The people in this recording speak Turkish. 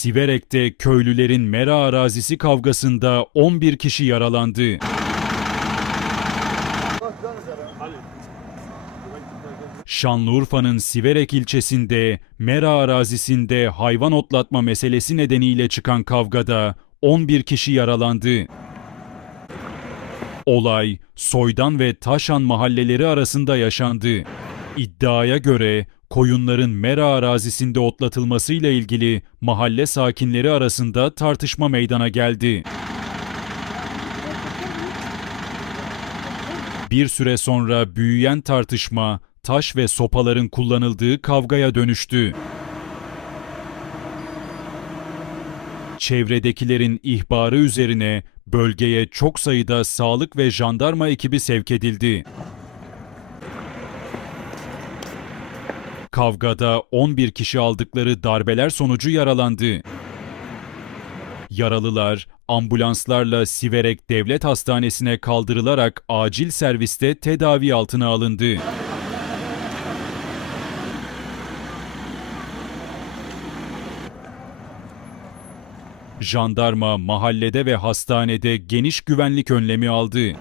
Siverek'te köylülerin mera arazisi kavgasında 11 kişi yaralandı. Şanlıurfa'nın Siverek ilçesinde mera arazisinde hayvan otlatma meselesi nedeniyle çıkan kavgada 11 kişi yaralandı. Olay Soydan ve Taşan mahalleleri arasında yaşandı. İddiaya göre koyunların mera arazisinde otlatılmasıyla ilgili mahalle sakinleri arasında tartışma meydana geldi. Bir süre sonra büyüyen tartışma taş ve sopaların kullanıldığı kavgaya dönüştü. Çevredekilerin ihbarı üzerine bölgeye çok sayıda sağlık ve jandarma ekibi sevk edildi. Kavgada 11 kişi aldıkları darbeler sonucu yaralandı. Yaralılar ambulanslarla Siverek Devlet Hastanesi'ne kaldırılarak acil serviste tedavi altına alındı. Jandarma mahallede ve hastanede geniş güvenlik önlemi aldı.